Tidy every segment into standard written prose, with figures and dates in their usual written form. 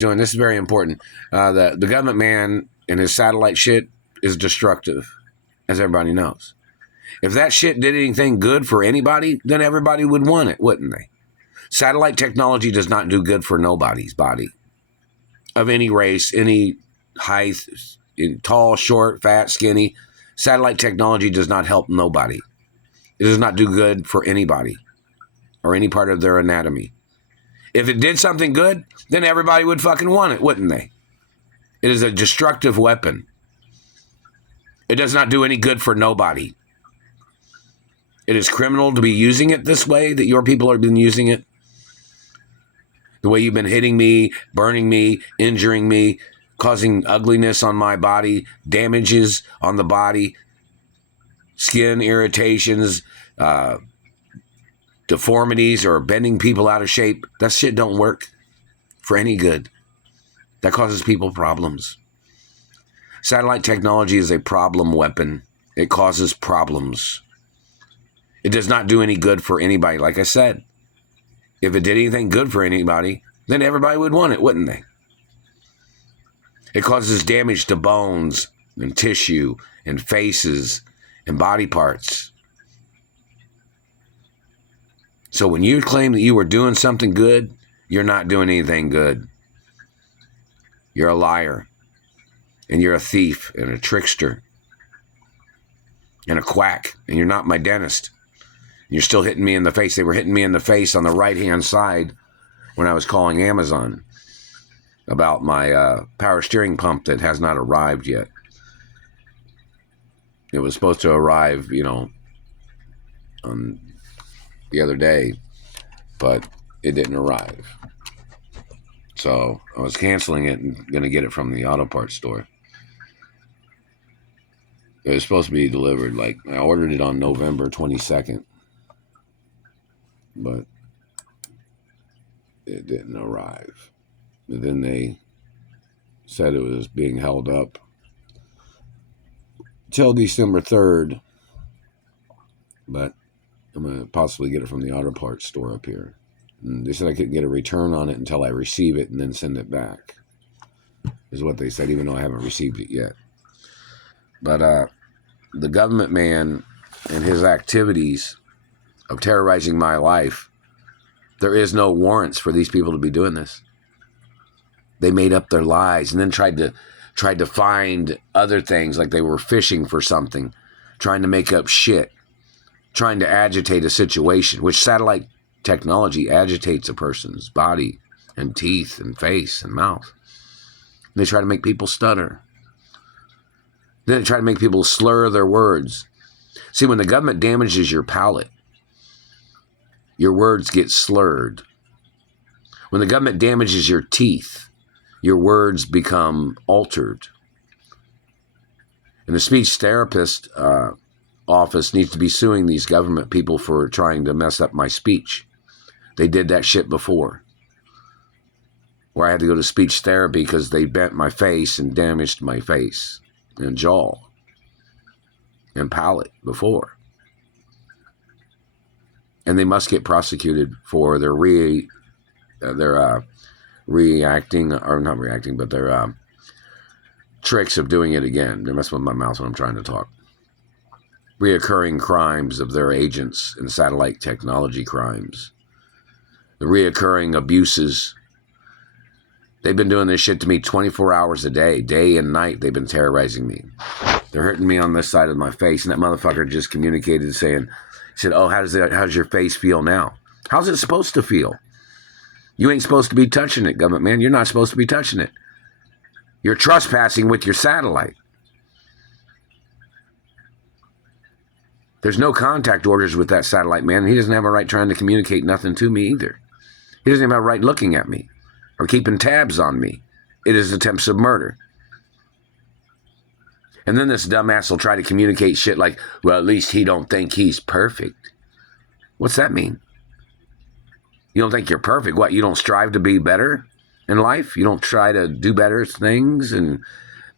Join. This is very important. The government man and his satellite shit is destructive, as everybody knows. If that shit did anything good for anybody, then everybody would want it, wouldn't they? Satellite technology does not do good for nobody's body of any race, any height, tall, short, fat, skinny. Satellite technology does not help nobody. It does not do good for anybody or any part of their anatomy. If it did something good, then everybody would fucking want it, wouldn't they? It is a destructive weapon. It does not do any good for nobody. It is criminal to be using it this way, that your people have been using it. The way you've been hitting me, burning me, injuring me, causing ugliness on my body, damages on the body, skin irritations, deformities, or bending people out of shape. That shit don't work for any good. That causes people problems. Satellite technology is a problem weapon. It causes problems. It does not do any good for anybody. Like I said, if it did anything good for anybody, then everybody would want it, wouldn't they? It causes damage to bones and tissue and faces and body parts. So when you claim that you were doing something good, you're not doing anything good. You're a liar. And you're a thief and a trickster and a quack. And you're not my dentist. You're still hitting me in the face. They were hitting me in the face on the right-hand side when I was calling Amazon about my power steering pump that has not arrived yet. It was supposed to arrive, on the other day, but it didn't arrive. So I was canceling it and going to get it from the auto parts store. It was supposed to be delivered, I ordered it on November 22nd. But it didn't arrive. And then they said it was being held up till December 3rd. But I'm going to possibly get it from the auto parts store up here. And they said I could get a return on it until I receive it and then send it back, is what they said, even though I haven't received it yet. But the government man and his activities of terrorizing my life, there is no warrants for these people to be doing this. They made up their lies and then tried to find other things, like they were fishing for something, trying to make up shit, trying to agitate a situation, which satellite technology agitates a person's body and teeth and face and mouth. And they try to make people stutter. Then they try to make people slur their words. See, when the government damages your palate, your words get slurred. When the government damages your teeth, your words become altered. And the speech therapist office needs to be suing these government people for trying to mess up my speech. They did that shit before, where I had to go to speech therapy because they bent my face and damaged my face and jaw and palate before. And they must get prosecuted for their tricks of doing it again. They're messing with my mouth when I'm trying to talk. Reoccurring crimes of their agents and satellite technology crimes. The reoccurring abuses. They've been doing this shit to me 24 hours a day and night. They've been terrorizing me. They're hurting me on this side of my face, and that motherfucker just communicated saying, he said, "Oh, how's your face feel now?" How's it supposed to feel? You ain't supposed to be touching it, government man. You're not supposed to be touching it. You're trespassing with your satellite. There's no contact orders with that satellite man, and he doesn't have a right trying to communicate nothing to me either. He doesn't even have a right looking at me or keeping tabs on me. It is attempts of murder. And then this dumbass will try to communicate shit like, well, at least he don't think he's perfect. What's that mean? You don't think you're perfect? What, you don't strive to be better in life? You don't try to do better things and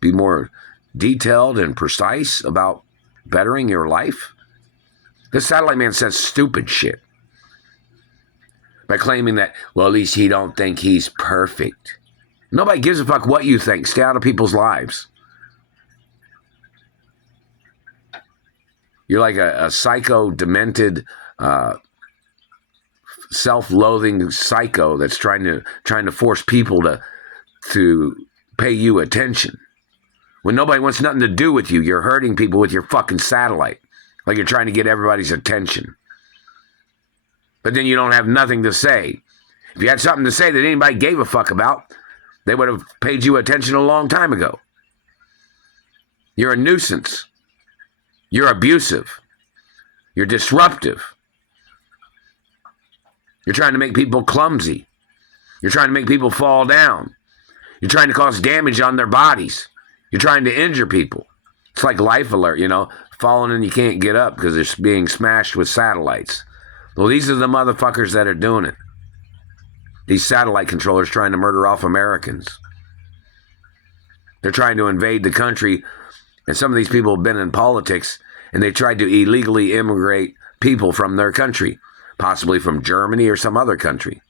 be more detailed and precise about bettering your life? This satellite man says stupid shit by claiming that, well, at least he don't think he's perfect. Nobody gives a fuck what you think. Stay out of people's lives. You're like a psycho, demented, self-loathing psycho that's trying to force people to pay you attention. When nobody wants nothing to do with you, you're hurting people with your fucking satellite. Like you're trying to get everybody's attention. But then you don't have nothing to say. If you had something to say that anybody gave a fuck about, they would have paid you attention a long time ago. You're a nuisance. You're abusive. You're disruptive. You're trying to make people clumsy. You're trying to make people fall down. You're trying to cause damage on their bodies. You're trying to injure people. It's like Life Alert, you know, falling and you can't get up because they're being smashed with satellites. Well, these are the motherfuckers that are doing it. These satellite controllers trying to murder off Americans. They're trying to invade the country, and some of these people have been in politics, and they tried to illegally immigrate people from their country, possibly from Germany or some other country.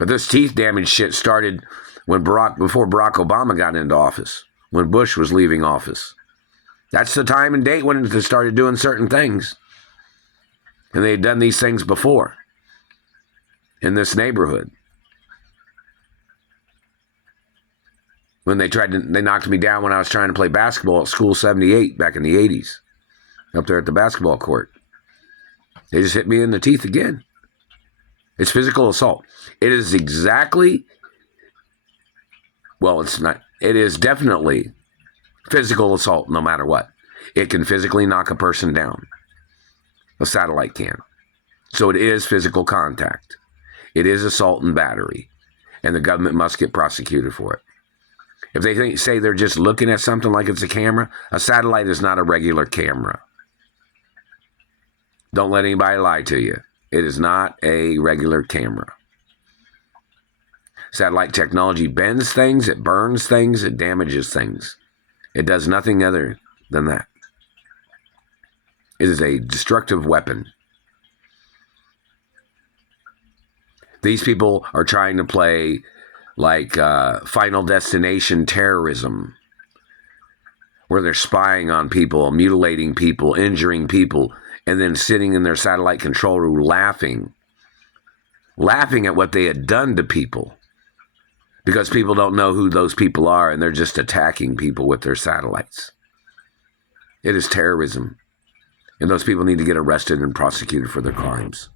But this teeth damage shit started before Barack Obama got into office, when Bush was leaving office. That's the time and date when they started doing certain things. And they had done these things before in this neighborhood. When they knocked me down when I was trying to play basketball at School 78 back in the 80s, up there at the basketball court. They just hit me in the teeth again. It's physical assault. It is exactly, well, it's not, it is definitely physical assault no matter what. It can physically knock a person down. A satellite can. So it is physical contact. It is assault and battery. And the government must get prosecuted for it. If they say they're just looking at something like it's a camera, a satellite is not a regular camera. Don't let anybody lie to you. It is not a regular camera. Satellite technology bends things, it burns things, it damages things. It does nothing other than that. It is a destructive weapon. These people are trying to play like Final Destination terrorism, where they're spying on people, mutilating people, injuring people, and then sitting in their satellite control room laughing at what they had done to people, because people don't know who those people are and they're just attacking people with their satellites. It is terrorism. And those people need to get arrested and prosecuted for their crimes.